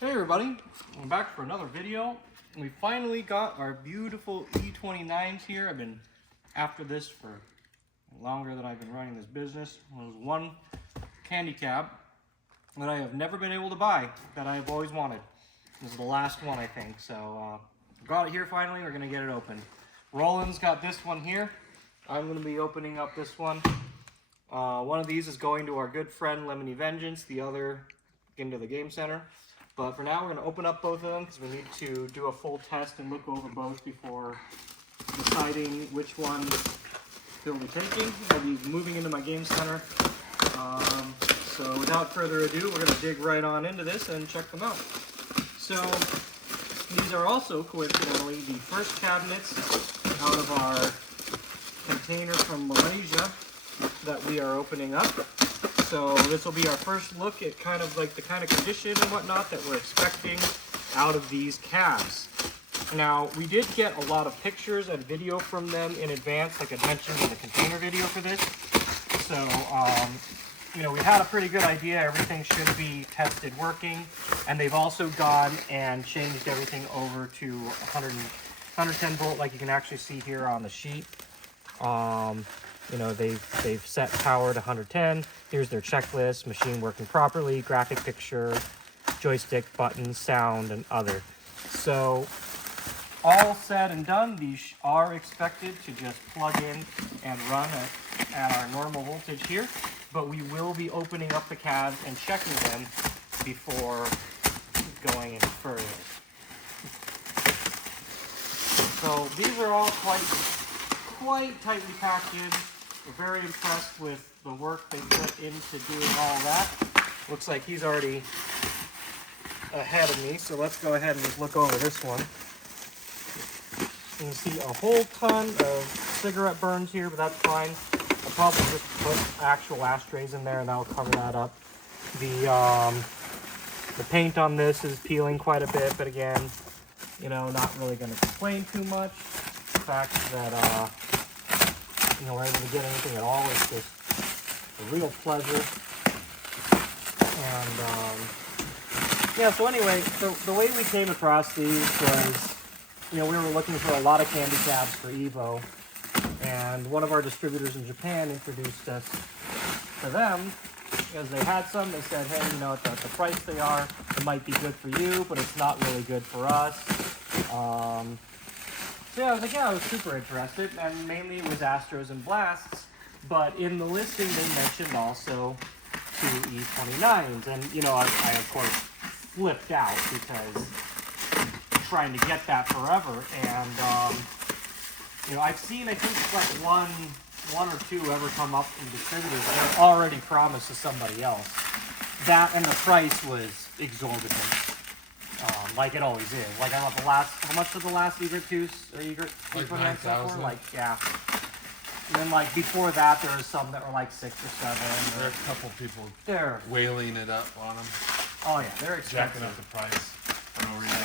Hey everybody, I'm back for another video. We finally got our beautiful E29s here. I've been after this for longer than I've been running this business. There's one candy cab that I have never been able to buy that I have always wanted. This is the last one, I think. So got it here finally. We're gonna get it open. Roland's got this one here. I'm gonna be opening up this one. One of these is going to our good friend Lemony Vengeance, the other into the game center. But for now, we're going to open up both of them because we need to do a full test and look over both before deciding which one we'll be taking. I'll be moving into my game center. So without further ado, we're going to dig right on into this and check them out. So these are also coincidentally the first cabinets out of our container from Malaysia that we are opening up. So this will be our first look at kind of like the kind of condition and whatnot that we're expecting out of these cabs. Now, we did get a lot of pictures and video from them in advance, like I mentioned in the container video for this. So, you know, we had a pretty good idea. Everything should be tested working. And they've also gone and changed everything over to 110 volt, like you can actually see here on the sheet. You know, they've set power to 110. Here's their checklist: machine working properly, graphic picture, joystick, buttons, sound, and other. So all said and done, these are expected to just plug in and run at our normal voltage here. But we will be opening up the cabs and checking them before going any further. So these are all quite tightly packed in. We're very impressed with the work they put into doing all that. Looks like he's already ahead of me, so let's go ahead and just look over this one. You can see a whole ton of cigarette burns here, but that's fine. I'll probably just put actual ashtrays in there and that'll cover that up. The paint on this is peeling quite a bit, but again, you know, not really going to complain too much. The fact that you know, we're able to get anything at all is just a real pleasure. And yeah, so anyway, the way we came across these was, you know, we were looking for a lot of candy cabs for Evo, and one of our distributors in Japan introduced us to them because they had some. They said, hey, you know, at the price they are, it might be good for you, but it's not really good for us. So yeah, I was like, yeah, I was super interested, and mainly it was Astros and Blasts, but in the listing they mentioned also two E29s, and you know, I of course flipped out because I'm trying to get that forever, and you know, I've seen, I think like one or two ever come up from distributors that are already promised to somebody else. That and the price was exorbitant. Like it always is. Like I love the last. How much did the last Egret 2s or Egret like 9,000? Like yeah. And then like before that, there was some that were like 6 or 7. There are a couple people They're wailing it up on them. oh yeah, they're expensive. Jacking up the price for no reason.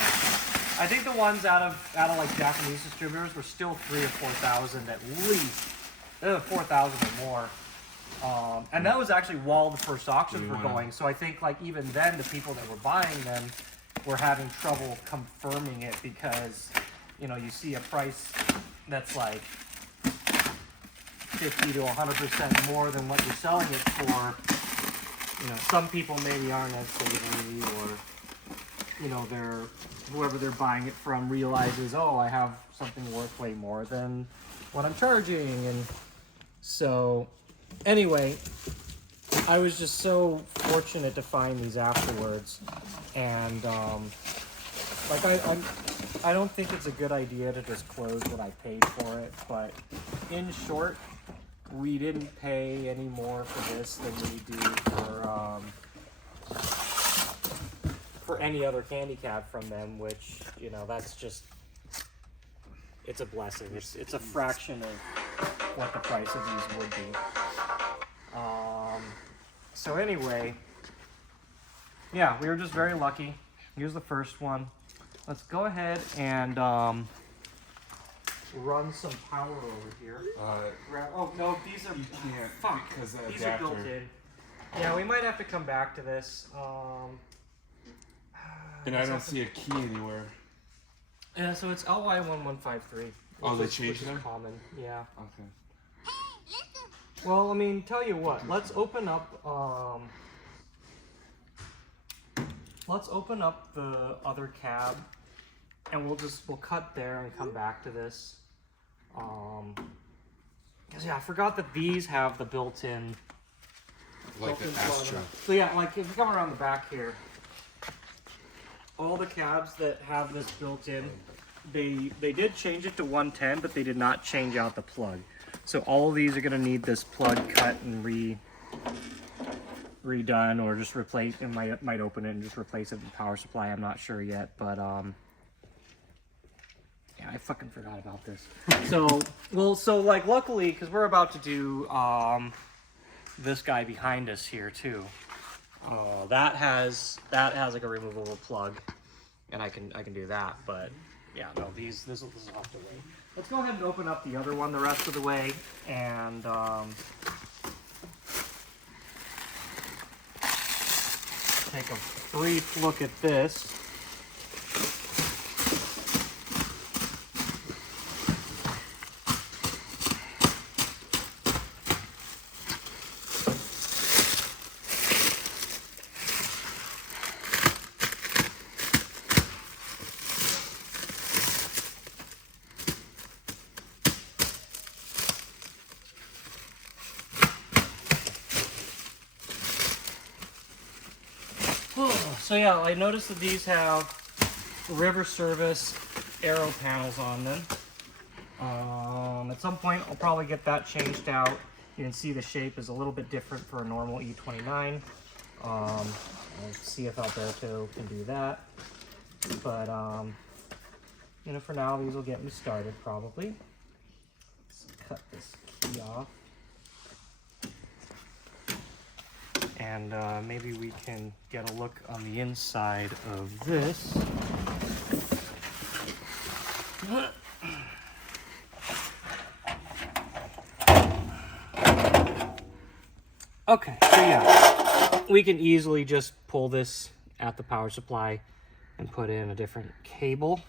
I think the ones out of like Japanese distributors were still 3,000 or 4,000 at least. They were 4,000 or more. And that was actually while the first auctions were going. So I think like even then, the people that were buying them were having trouble confirming it because, you know, you see a price that's like 50 to 100% more than what you're selling it for. You know, some people maybe aren't as savory, or, you know, whoever they're buying it from realizes, oh, I have something worth way more than what I'm charging. And so anyway, I was just so fortunate to find these afterwards, and like I don't think it's a good idea to disclose what I paid for it, but in short, we didn't pay any more for this than we do for any other candy cab from them, which, you know, that's just, it's a blessing. It's a fraction of what the price of these would be. So anyway, yeah, we were just very lucky. Here's the first one. Let's go ahead and run some power over here. Oh no, these are because the these adapter. are built in. Yeah, we might have to come back to this. And I don't see a key anywhere. Yeah, so it's LY1153. Oh, they changed them? Common, yeah. Okay. Well, I mean, tell you what, let's open up the other cab, and we'll cut there and come back to this. Cause yeah, I forgot that these have the built-in. Like the Astra. So yeah, like if you come around the back here, all the cabs that have this built-in, they did change it to 110, but they did not change out the plug. So all of these are gonna need this plug cut and redone, or just replace. It might open it and just replace it with the power supply. I'm not sure yet, but yeah, I fucking forgot about this. So like luckily, because we're about to do this guy behind us here too. That has like a removable plug, and I can do that. But yeah, no, this will have to wait. Let's go ahead and open up the other one the rest of the way, and take a brief look at this. So yeah, I noticed that these have river service arrow panels on them. At some point, I'll probably get that changed out. You can see the shape is a little bit different for a normal E29. See if Alberto can do that. But, you know, for now, these will get me started probably. Let's cut this key off. And maybe we can get a look on the inside of this. Okay, so yeah, we can easily just pull this at the power supply and put in a different cable.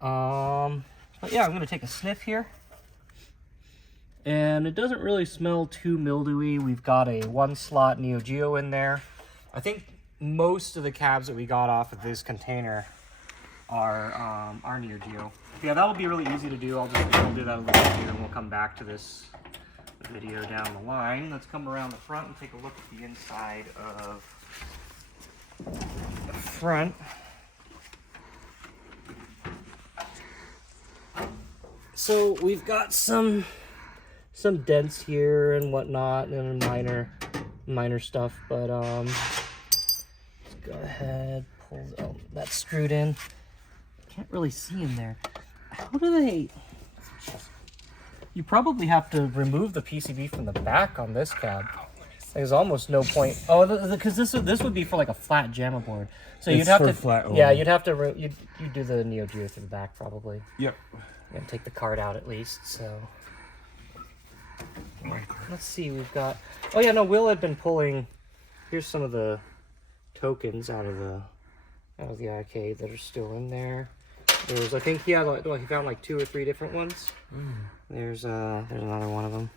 But yeah, I'm gonna take a sniff here. And it doesn't really smell too mildewy. We've got a 1-slot Neo Geo in there. I think most of the cabs that we got off of this container are Neo Geo. Yeah, that'll be really easy to do. We'll do that a little bit here, and we'll come back to this video down the line. Let's come around the front and take a look at the inside of the front. So we've got some dents here and whatnot, and minor stuff, but let's go ahead, pull that screwed in. Can't really see in there. How do they? You probably have to remove the PCB from the back on this cab. There's almost no point. Oh, because this would be for like a flat JAMA board. So you'd have to flat. Yeah, you'd have to you'd do the Neo Geo through the back probably. Yep. And take the card out at least. So let's see. We've got. Oh yeah, no. Will had been pulling. Here's some of the tokens out of the arcade that are still in there. There's, I think he had, he found like 2 or 3 different ones. There's another one of them.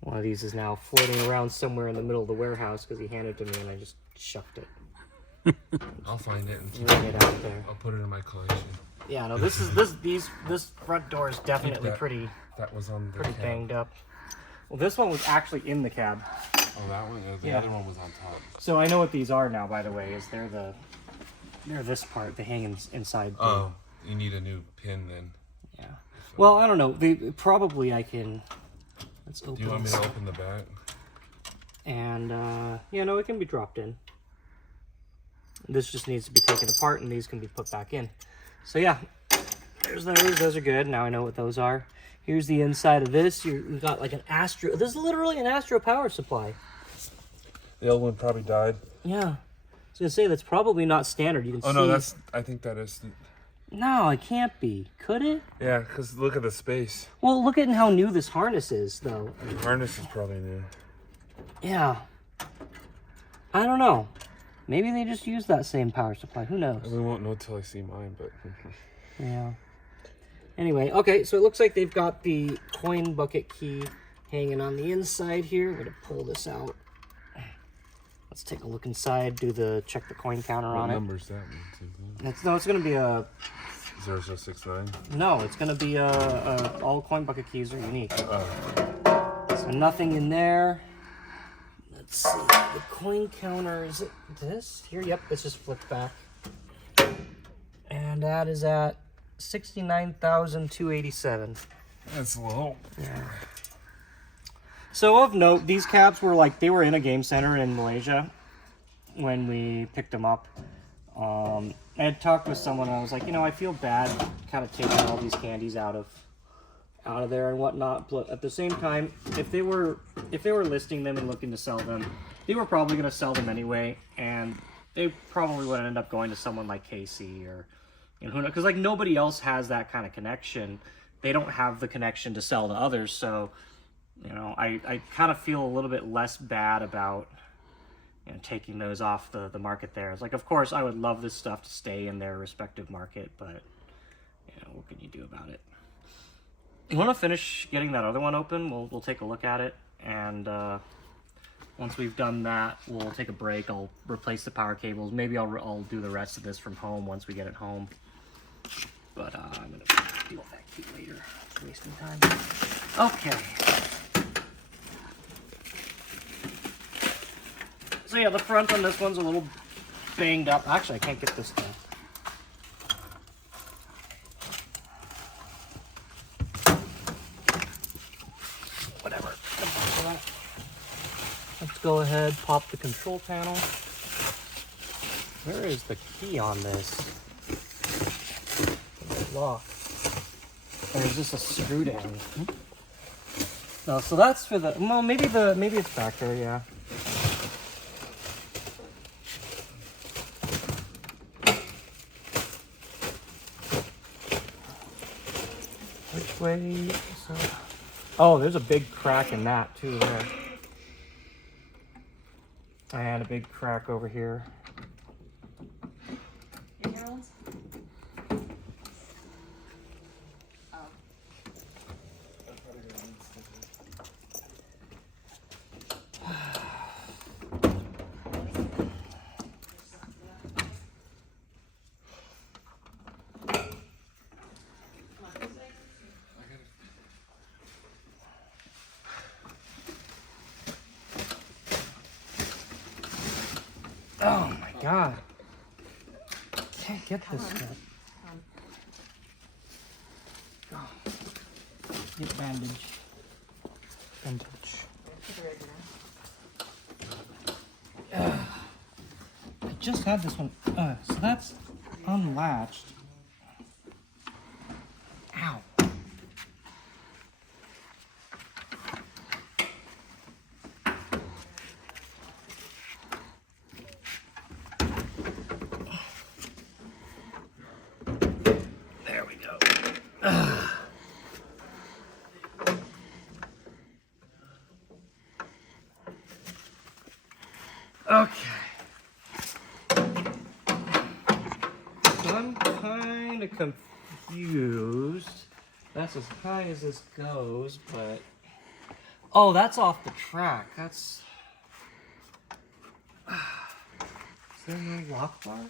One of these is now floating around somewhere in the middle of the warehouse because he handed it to me and I just shucked it. I'll find it and bring it out there. I'll put it in my collection. Yeah, no, this front door is definitely pretty banged up. Well, this one was actually in the cab. Oh, that one? The other one was on top. So I know what these are now, by the way, is they're this part. They hang inside. Oh, you need a new pin then. Yeah. Well, I don't know. Probably I can. Let's open. Do you want me to open the back? And yeah, no, it can be dropped in. This just needs to be taken apart, and these can be put back in. So yeah, there's those. Those are good. Now I know what those are. Here's the inside of this. You've got like an Astro. This is literally an Astro power supply. The old one probably died. Yeah. I was gonna say that's probably not standard. You can see. Oh no, I think that is. No, it can't be. Could it? Yeah, because look at the space. Well, look at how new this harness is, though. The harness is probably new. Yeah. I don't know. Maybe they just use that same power supply. Who knows? We won't know till I see mine, but... Yeah. Anyway, okay, so it looks like they've got the coin bucket key hanging on the inside here. I'm going to pull this out. Let's take a look inside, check the coin counter on it. What number's that one? It's going to be a... 0069? No, it's going to be all coin bucket keys are unique. So nothing in there. Let's see, the coin counter, is it this? Here, yep, it's just flipped back. And that is at 69,287. That's low. Yeah. So of note, these cabs were like, they were in a game center in Malaysia when we picked them up. I had talked with someone and I was like, you know, I feel bad kind of taking all these candies out of there and whatnot, but at the same time, if they were listing them and looking to sell them, they were probably going to sell them anyway, and they probably would end up going to someone like KC or, you know, who knows, because like nobody else has that kind of connection. They don't have the connection to sell to others, so, you know, I kind of feel a little bit less bad about, you know, taking those off the market there. It's like, of course, I would love this stuff to stay in their respective market, but, you know, what can you do about it? You want to finish getting that other one open? We'll take a look at it, and once we've done that, we'll take a break. I'll replace the power cables. Maybe I'll do the rest of this from home once we get it home. But I'm gonna deal with that key later. It's wasting time. Okay. So yeah, the front on this one's a little banged up. Actually, I can't get this down. Let's go ahead, pop the control panel. Where is the key on this? Lock. Or is this a screw down? No, so that's for the, well, maybe it's back there, yeah. Which way? So, oh, there's a big crack in that too there. And a big crack over here. Oh my god. Can't get this stuff. Oh. Get bandage. I just had this one. So that's unlatched. Ow. There we go. Okay. So I'm kind of confused. That's as high as this goes, but... Oh, that's off the track. That's... Is there no lock bar?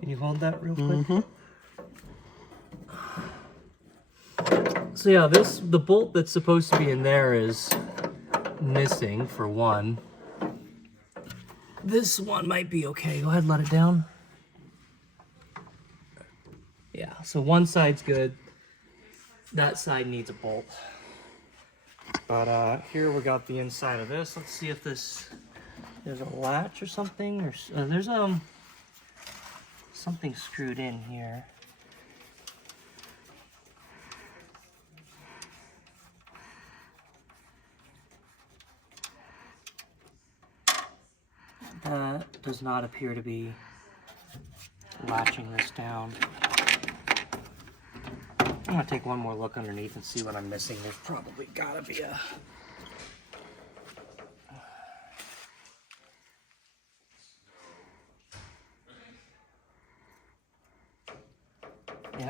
Can you hold that real quick? So yeah, the bolt that's supposed to be in there is missing for one. This one might be okay. Go ahead and let it down. Yeah, so one side's good. That side needs a bolt. But here we got the inside of this. Let's see if there's a latch or something, or there's something screwed in here. That does not appear to be latching this down. I'm gonna take one more look underneath and see what I'm missing. There's probably gotta be a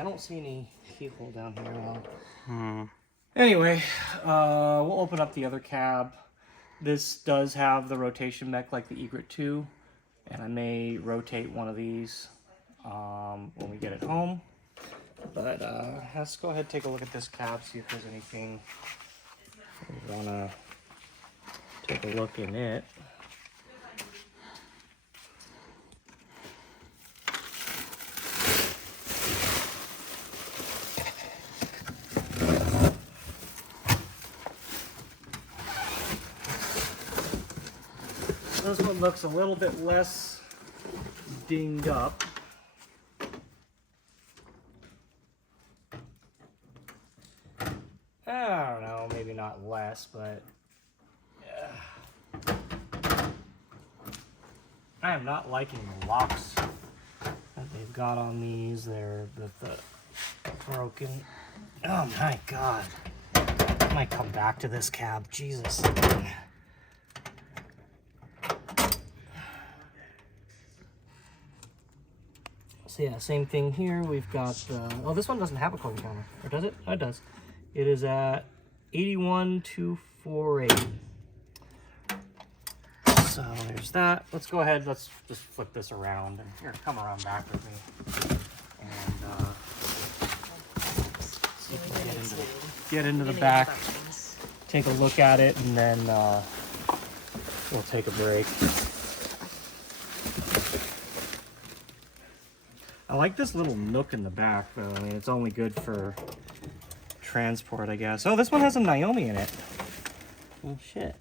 I don't see any keyhole down here. Anyway, we'll open up the other cab. This does have the rotation mech like the Egret 2, and I may rotate one of these when we get it home. But let's go ahead and take a look at this cab, see if there's anything we want to take a look in it. This one looks a little bit less dinged up. I don't know, maybe not less, but yeah. I am not liking the locks that they've got on these. They're broken. Oh my god. I might come back to this cab, Jesus. So yeah, same thing here. We've got, oh, this one doesn't have a cooling counter, or does it? Oh, it does. It is at 81,248. So there's that. Let's go ahead, let's just flip this around. And here, come around back with me. And see if we can get into the back, take a look at it, and then we'll take a break. I like this little nook in the back, though. I mean, it's only good for transport, I guess. Oh, this one has a Naomi in it. Oh, shit.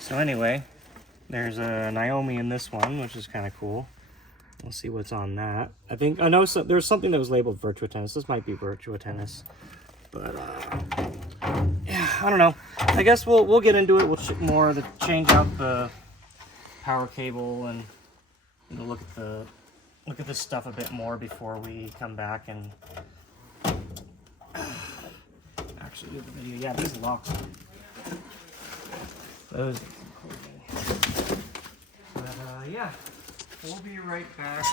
So anyway, there's a Naomi in this one, which is kind of cool. We'll see what's on that. I know there's something that was labeled Virtua Tennis. This might be Virtua Tennis. But, yeah, I don't know. I guess we'll get into it. We'll change out the power cable and look at this stuff a bit more before we come back and actually do the video. Yeah, these locks. Those. But yeah, we'll be right back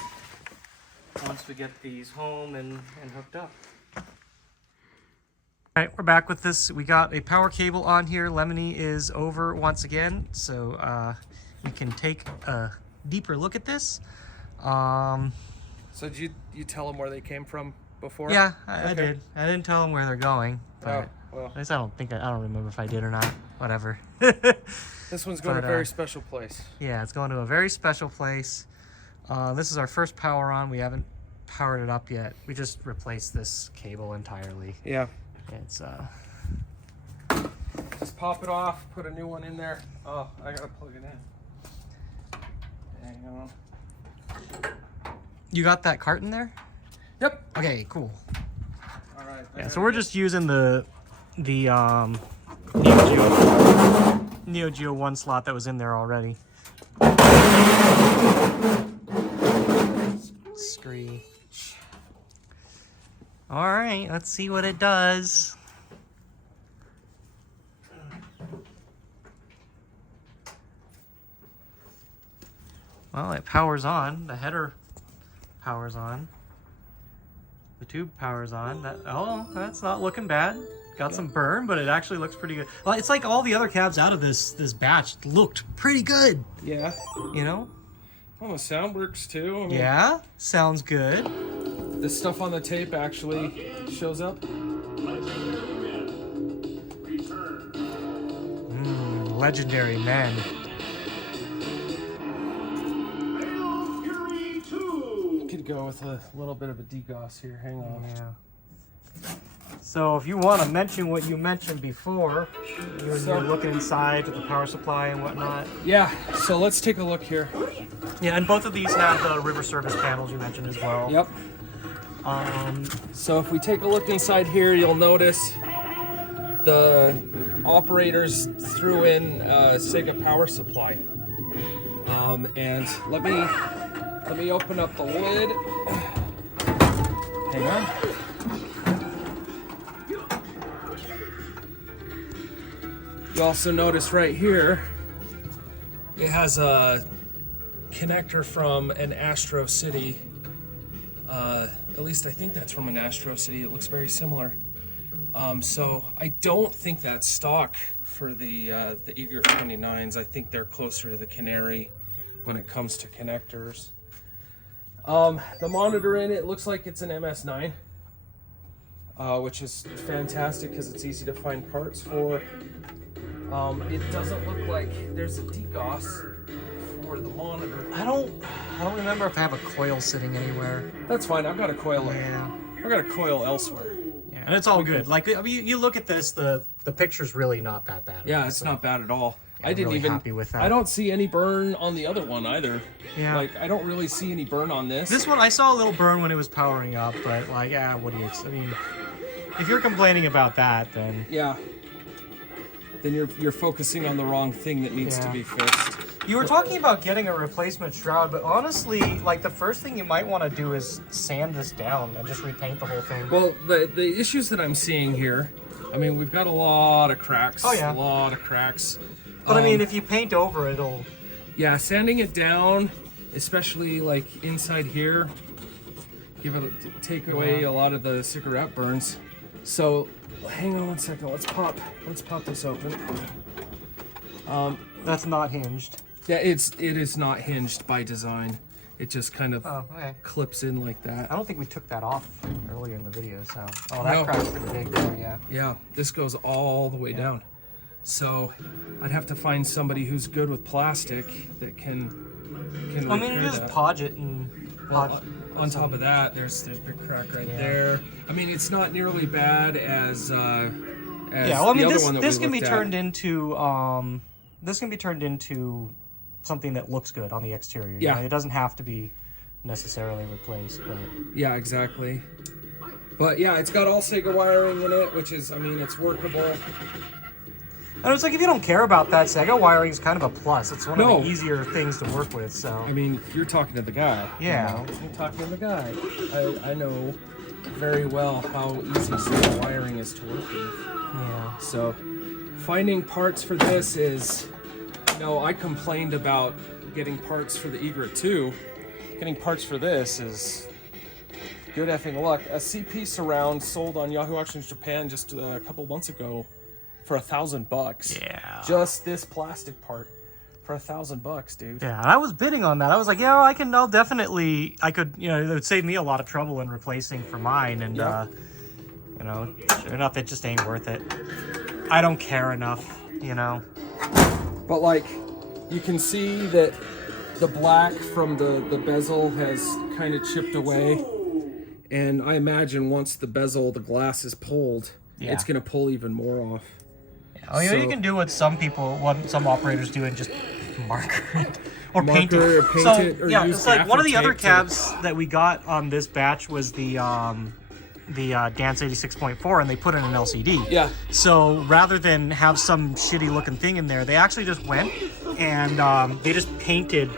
once we get these home and hooked up. All right, we're back with this. We got a power cable on here. Lemony is over once again, so we can take a deeper look at this. So did you tell them where they came from before? Yeah, I did. I didn't tell them where they're going, but well. at least I don't remember if I did or not. Whatever. This one's going to a very special place. Yeah, it's going to a very special place. This is our first power on. We haven't powered it up yet. We just replaced this cable entirely. Yeah. It's just pop it off, put a new one in there. Oh, I gotta plug it in. Hang on. You got that cart in there? Yep. Okay, cool. All right. Yeah, so we're just using the Neo Geo 1 slot that was in there already. Screech. All right, let's see what it does. Well, it powers on. The header powers on. The tube powers on. That's not looking bad. Got some burn, but it actually looks pretty good. Well, it's like all the other cabs out of this batch looked pretty good. Yeah. You know? Oh, the sound works too. I mean, yeah, sounds good. The stuff on the tape actually shows up. Legendary men. Could go with a little bit of a degauss here. Hang on. Yeah. So if you want to mention what you mentioned before, you're looking inside with the power supply and whatnot. Yeah, so let's take a look here. Yeah, and both of these have the river service panels you mentioned as well. Yep. So if we take a look inside here, you'll notice the operators threw in a Sega power supply. And let me open up the lid. Hang on. You also notice right here, it has a connector from an Astro City At least I think that's from an Astro City. It looks very similar. So I don't think that's stock for the Egret 29s. I think they're closer to the Canary when it comes to connectors. The monitor in it looks like it's an MS9, which is fantastic because it's easy to find parts for. It doesn't look like there's a DGOS for the monitor. I don't remember if I have a coil sitting anywhere. That's fine. I've got a coil. Yeah. I've got a coil elsewhere. Yeah, and it's all good. Like, I mean, you look at this, the picture's really not that bad. Yeah, it's not bad at all. I didn't really even. happy with that. I don't see any burn on the other one either. Yeah. Like, I don't really see any burn on this. This one, I saw a little burn when it was powering up, but like, what do you? I mean, if you're complaining about that, then yeah. Then you're focusing on the wrong thing that needs to be fixed. You were talking about getting a replacement shroud, but honestly, like, the first thing you might want to do is sand this down and just repaint the whole thing. Well, the issues that I'm seeing here, I mean, we've got a lot of cracks. Oh, yeah. A lot of cracks. But I mean, if you paint over, it'll... Yeah, sanding it down, especially like inside here, take away a lot of the cigarette burns. So, hang on 1 second. Let's pop this open. That's not hinged. Yeah, it is not hinged by design. It just kind of clips in like that. I don't think we took that off earlier in the video, so... Oh, that No. crack's pretty big there, yeah. Yeah, this goes all the way down. So, I'd have to find somebody who's good with plastic that can I mean, you repair just that. podge it and... Well, on top of that, there's a big crack right there. I mean, it's not nearly bad as well, I mean, the other one that this we can be looked turned into something that looks good on the exterior. Yeah. You know, it doesn't have to be necessarily replaced, but Yeah, exactly. But yeah, it's got all Sega wiring in it, which is, I mean, it's workable. and it's like, if you don't care about that, Sega wiring is kind of a plus. It's one of the easier things to work with. So I mean, you're talking to the guy. Yeah. You know? You're talking to the guy. I know very well how easy Sega wiring is to work with. yeah, So, finding parts for this is, I complained about getting parts for the Egret 2. Getting parts for this is good effing luck. A CP surround sold on Yahoo Auctions Japan just a couple months ago for $1,000. yeah, Just this plastic part for $1,000, dude. yeah. And I was bidding on that. I was like, I could, it would save me a lot of trouble in replacing for mine. And sure enough, it just ain't worth it. I don't care enough, But like, you can see that the black from the bezel has kind of chipped away. And I imagine once the glass is pulled, it's going to pull even more off. Oh, you can do what some operators do and just marker it or paint it. Or paint it, or use it's like one of the gaffer other tape cabs that we got on this batch was the Dance 86.4, and they put in an LCD. Yeah. So rather than have some shitty looking thing in there, they actually just went and they just painted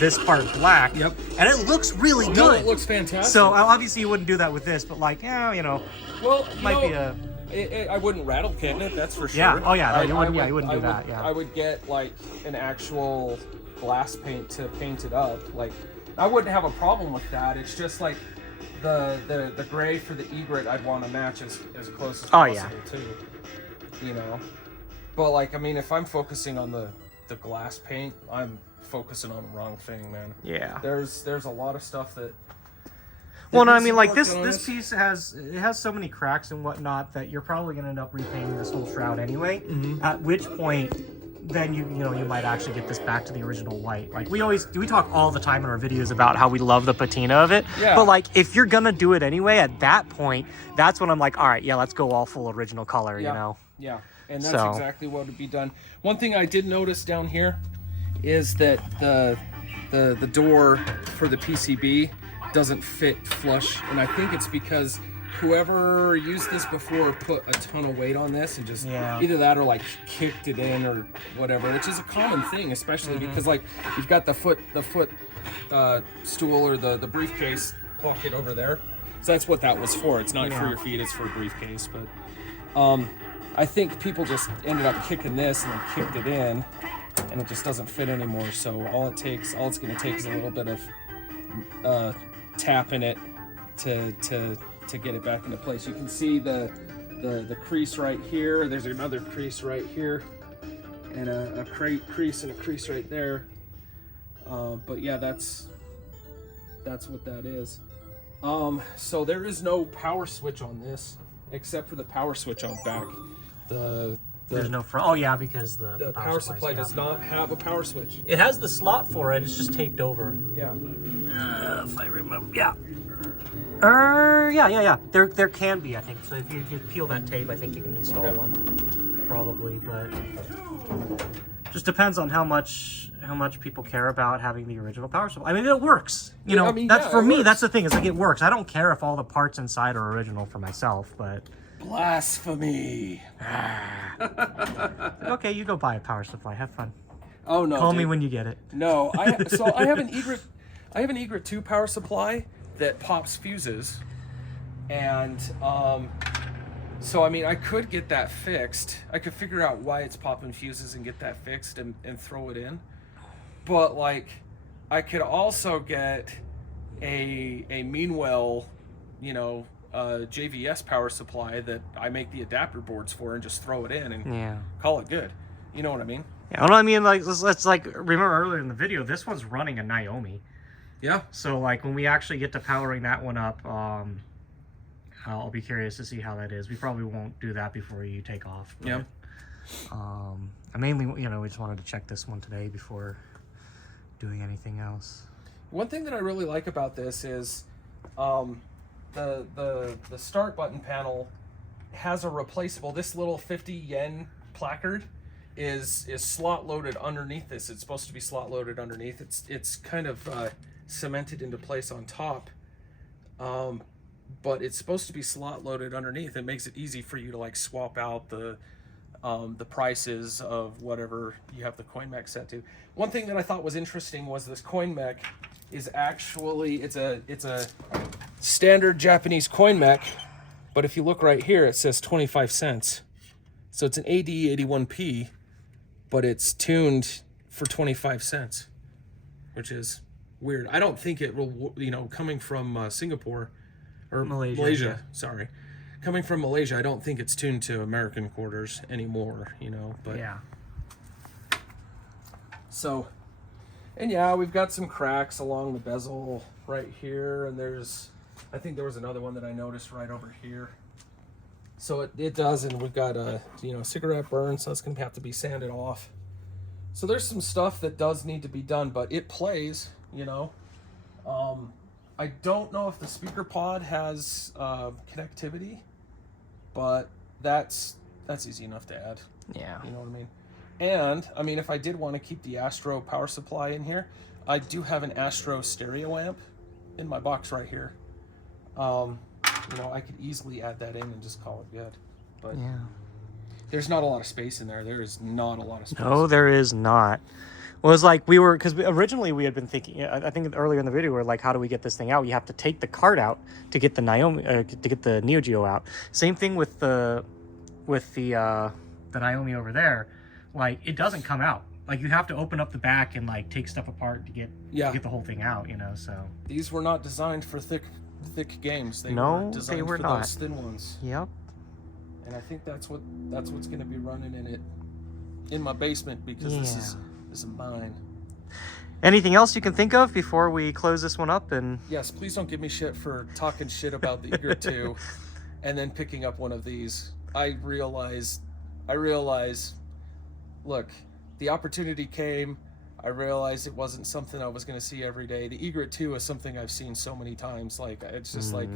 this part black. Yep. And it looks really good. No, it looks fantastic. So obviously you wouldn't do that with this, but like, well, might be a... I wouldn't rattle kit it, that's for sure. Yeah. Oh yeah. You wouldn't do that. Yeah. I would get like an actual glass paint to paint it up. Like, I wouldn't have a problem with that. It's just like the gray for the Egret, I'd want to match as close as possible too. But like, I mean, if I'm focusing on the glass paint, I'm focusing on the wrong thing, man. Yeah. There's a lot of stuff that. Well, no, I mean, like this piece has so many cracks and whatnot that you're probably gonna end up repainting this whole shroud anyway. Mm-hmm. At which point, then you might actually get this back to the original white. Like we talk all the time in our videos about how we love the patina of it. Yeah. But like, if you're gonna do it anyway, at that point, that's when I'm like, all right, yeah, let's go all full original color. Yeah. Yeah, and that's exactly what would be done. One thing I did notice down here is that the door for the PCB doesn't fit flush, and I think it's because whoever used this before put a ton of weight on this and just either that or like kicked it in or whatever, which is a common thing, especially because like you've got the foot stool or the briefcase pocket over there, so that's what that was for. It's not for your feet, it's for a briefcase. But I think people just ended up kicking this and then kicked it in, and it just doesn't fit anymore. So all it's going to take is a little bit of tapping it to get it back into place. You can see the crease right here. There's another crease right here, and a crease and a crease right there. But yeah, that's what that is. So there is no power switch on this, except for the power switch on back. There's no oh yeah, because the power supply does not have a power switch. It has the slot for it. It's just taped over. Yeah. If I remember, yeah. Yeah. There can be, I think. So if you peel that tape, I think you can install one, probably. But just depends on how much people care about having the original power supply. I mean, it works. You know, that's for me. That's the thing. It's like it works. I don't care if all the parts inside are original for myself, but. Blasphemy. Okay, you go buy a power supply. Have fun. Oh no. Call me when you get it. No, I have an Egret 2 power supply that pops fuses, and so I mean I could get that fixed. I could figure out why it's popping fuses and get that fixed and throw it in. But like, I could also get a Meanwell, JVS power supply that I make the adapter boards for and just throw it in and call it good. You know what I mean? Yeah, well, I mean, like, let's like remember earlier in the video, this one's running a Naomi. Yeah. So like when we actually get to powering that one up, I'll be curious to see how that is. We probably won't do that before you take off. But, yeah. I mainly, we just wanted to check this one today before doing anything else. One thing that I really like about this is, the start button panel has a replaceable. This little 50 yen placard is slot loaded underneath this. It's supposed to be slot loaded underneath. It's kind of cemented into place on top, but it's supposed to be slot loaded underneath. It makes it easy for you to like swap out the prices of whatever you have the coin mech set to. One thing that I thought was interesting was this coin mech is actually it's a standard Japanese coin mech, but if you look right here, it says 25 cents. So it's an AD81P, but it's tuned for 25 cents, which is weird. I don't think it will, coming from Singapore or Malaysia, sorry. Coming from Malaysia, I don't think it's tuned to American quarters anymore, but yeah. So, and yeah, we've got some cracks along the bezel right here, and I think there was another one that I noticed right over here. So it does, and we've got a cigarette burn, so that's gonna have to be sanded off. So there's some stuff that does need to be done, but it plays, I don't know if the speaker pod has connectivity, but that's easy enough to add. Yeah. You know what I mean? And I mean, if I did want to keep the Astro power supply in here, I do have an Astro stereo amp in my box right here. I could easily add that in and just call it good. But yeah, there's not a lot of space in there. There is not a lot of space. No, there is not. Well, it's like because originally we had been thinking, I think earlier in the video, we were like, how do we get this thing out? You have to take the card out to get the to get the Neo Geo out. Same thing with the Naomi over there. Like, it doesn't come out. Like, you have to open up the back and like take stuff apart to get the whole thing out. So these were not designed for thick games. They were designed for those thin ones. Yep. And I think that's what's going to be running in my basement, because this is mine. Anything else you can think of before we close this one up? And yes, please don't give me shit for talking shit about the Egret 2 and then picking up one of these. I realize, look, the opportunity came. I realized it wasn't something I was going to see every day. The Egret 2 is something I've seen so many times. Like, it's just like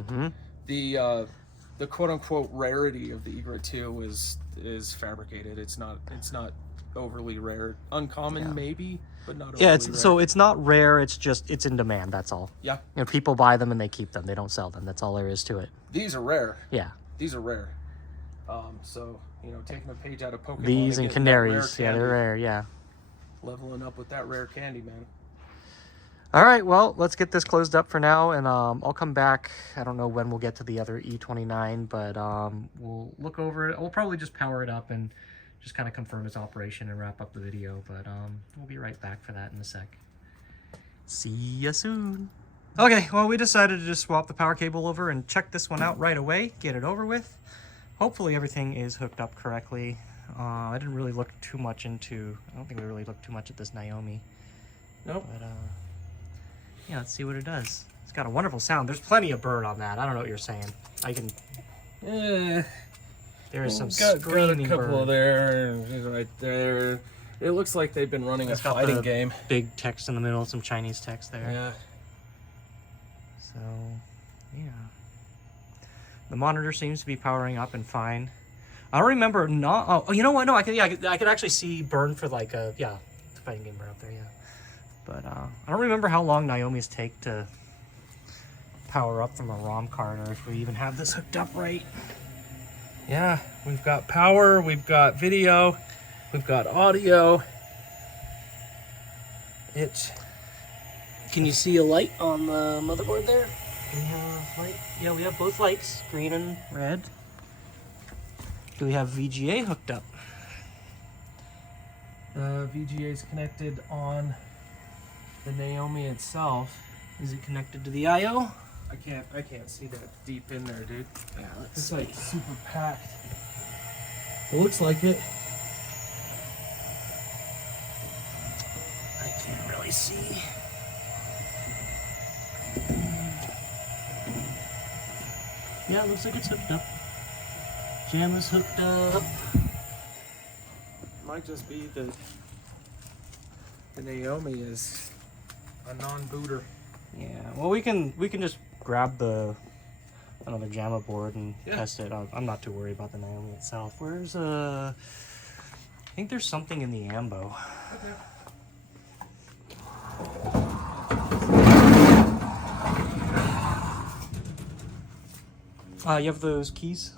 the quote unquote rarity of the Egret 2 is fabricated. It's not overly rare. Uncommon maybe, but not overly rare. So it's not rare, it's in demand, that's all. Yeah. People buy them and they keep them. They don't sell them. That's all there is to it. These are rare. Yeah. These are rare. So, taking a page out of Pokemon. These and canaries, they're rare, yeah. Leveling up with that rare candy, man. All right, well, let's get this closed up for now, and I'll come back. I don't know when we'll get to the other E29, but we'll look over it. We'll probably just power it up and just kind of confirm its operation and wrap up the video, but we'll be right back for that in a sec. See ya soon. Okay, well, we decided to just swap the power cable over and check this one out right away, get it over with. Hopefully everything is hooked up correctly. I didn't really look too much into, I don't think we really looked too much at this Naomi. Nope. But, yeah, let's see what it does. It's got a wonderful sound. There's plenty of burn on that. I don't know what you're saying. I can... There is some got screaming a couple burn. there, right there. It looks like they've been running It's a got fighting the game. Big text in the middle, some Chinese text there. Yeah. So, yeah. The monitor seems to be powering up and fine. I don't remember not... Oh, you know what? No, I could actually see burn for like a... Yeah, the fighting game burn up there, yeah. But I don't remember how long Naomi's take to power up from a ROM card, or if we even have this hooked up right. Yeah, we've got power, we've got video, we've got audio. Can you see a light on the motherboard there? Do we have light? Yeah, we have both lights, green and red. Do we have VGA hooked up? VGA is connected on the Naomi itself. Is it connected to the I/O? I can't see that deep in there, dude. Yeah, let's It's see. like super packed. It looks like it. I can't really see. Yeah, it looks like it's hooked up. Jam is hooked up. Might just be that the Naomi is a non-booter. Yeah, well, we can just grab another JAMA board and Yeah. test it. I'm not too worried about the Naomi itself. Where's I think there's something in the ambo. You have those keys?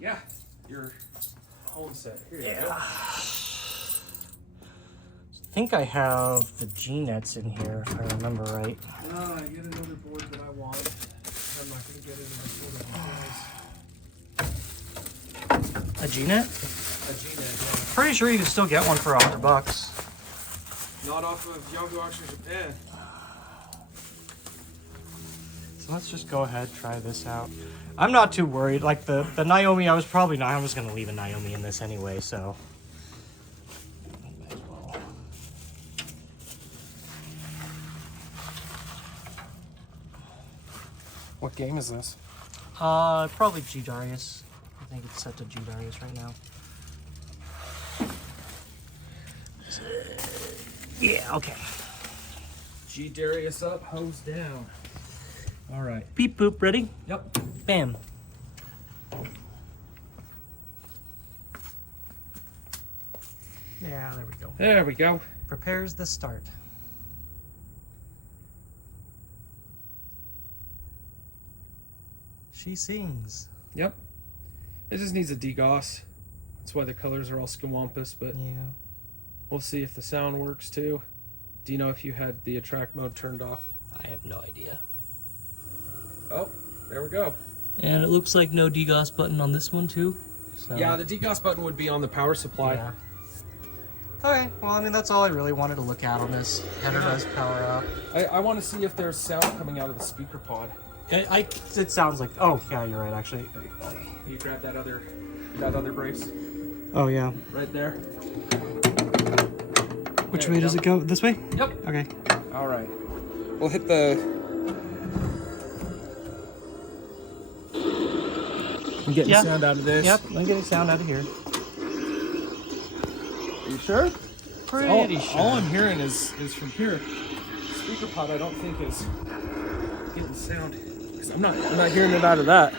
Yeah, your home set. Here you go. I think I have the G-nets in here, if I remember right. Get another board that I want. I'm not gonna get it in the folder. A G-net? A G-net, Pretty sure you can still get one for $100. yeah. Not off of Yahoo Auction Japan. So let's just go ahead, try this out. I'm not too worried. Like the Naomi, I was going to leave a Naomi in this anyway, so. Might as well. What game is this? Probably G Darius. I think it's set to G Darius right now. Yeah, okay. G Darius up, hose down. All right. Beep boop, ready? Yep. Bam. Yeah, there we go. There we go. Prepares the start. She sings. Yep. It just needs a degauss. That's why the colors are all scawampus, but Yeah. we'll see if the sound works too. Do you know if you had the attract mode turned off? I have no idea. Oh, there we go. And it looks like no degauss button on this one too. So. Yeah, the degauss button would be on the power supply. Yeah. Okay, well, I mean, that's all I really wanted to look at on this. Header does power up. I want to see if there's sound coming out of the speaker pod. It sounds like, oh, yeah, you're right, actually. You grab that other brace Oh, yeah. right there. Which There way you does go. it go? This way? Yep. Okay. All right. We'll hit the. I'm getting Yeah. sound out of this. Yep, I'm getting sound out of here. Are you sure? Pretty sure. All I'm hearing is from here. Speaker pod, I don't think is getting sound. 'Cause I'm not hearing it out of that.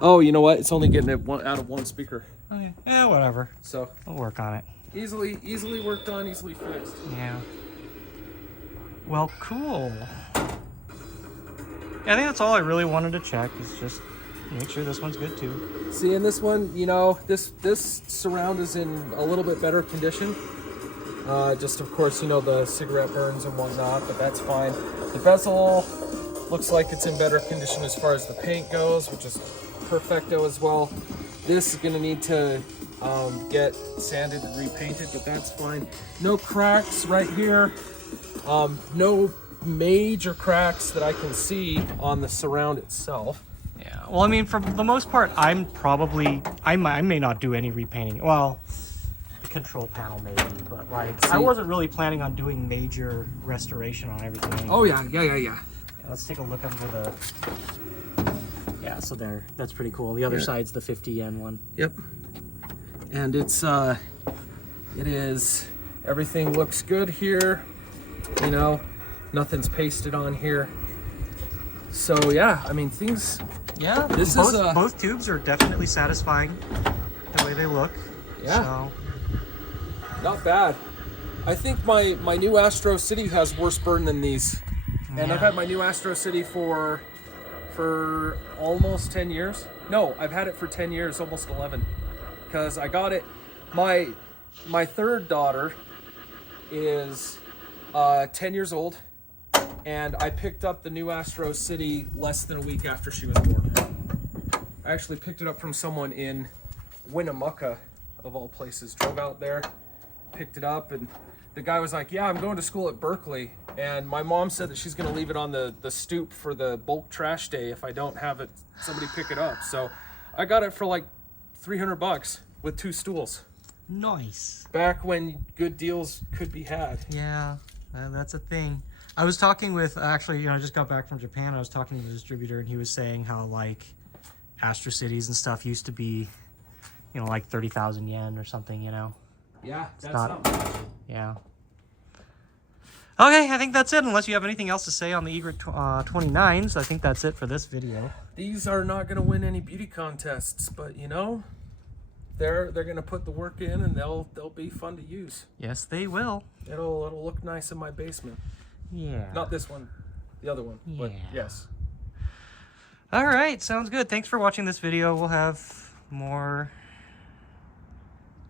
Oh, you know what? It's only getting it out of one speaker. Okay. Yeah, whatever. So We'll work on it. easily worked on, easily fixed. Yeah. Well, cool. Yeah, I think that's all I really wanted to check, is just make sure this one's good too. See, in this one, you know, this surround is in a little bit better condition. Just of course, you know, the cigarette burns and whatnot, but that's fine. The bezel looks like it's in better condition as far as the paint goes, which is perfecto as well. This is gonna need to get sanded and repainted, but that's fine. No cracks right here. No major cracks that I can see on the surround itself. Yeah. Well, I mean, for the most part, I may not do any repainting. Well, the control panel maybe, but like, I wasn't really planning on doing major restoration on everything. Oh yeah. Yeah, let's take a look under the. Yeah, so there, that's pretty cool. The other side's the 50 yen one. Yep. And it is, everything looks good here. You know, nothing's pasted on here. So yeah, I mean, things. Yeah, both tubes are definitely satisfying the way they look. Yeah. So. Not bad. I think my new Astro City has worse burn than these. And I've had my new Astro City for almost 10 years. No, I've had it for 10 years, almost 11. Because I got it, my third daughter is 10 years old, and I picked up the new Astro City less than a week after she was born. I actually picked it up from someone in Winnemucca, of all places. Drove out there, picked it up, and the guy was like, yeah, I'm going to school at Berkeley, and my mom said that she's going to leave it on the stoop for the bulk trash day if I don't have it, somebody pick it up. So I got it for like $300 with 2 stools. Nice. Back when good deals could be had. Yeah, that's a thing. I was talking with, actually, I just got back from Japan. I was talking to the distributor, and he was saying how like Astro Cities and stuff used to be, like 30,000 yen or something, Yeah, that's not- something. Yeah. Okay, I think that's it. Unless you have anything else to say on the Egret 29s, I think that's it for this video. These are not going to win any beauty contests, but they're going to put the work in, and they'll be fun to use. Yes, they will. It'll look nice in my basement. Yeah. Not this one, the other one. But Yeah. yes. All right, sounds good. Thanks for watching this video. We'll have more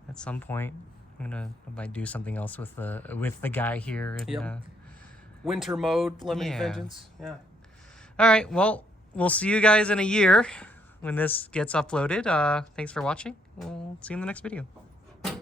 at some point. I might do something else with the guy here. And, Yep. Winter mode, Lemon Yeah. Vengeance. Yeah. all right, well, we'll see you guys in a year when this gets uploaded. Thanks for watching. We'll see you in the next video.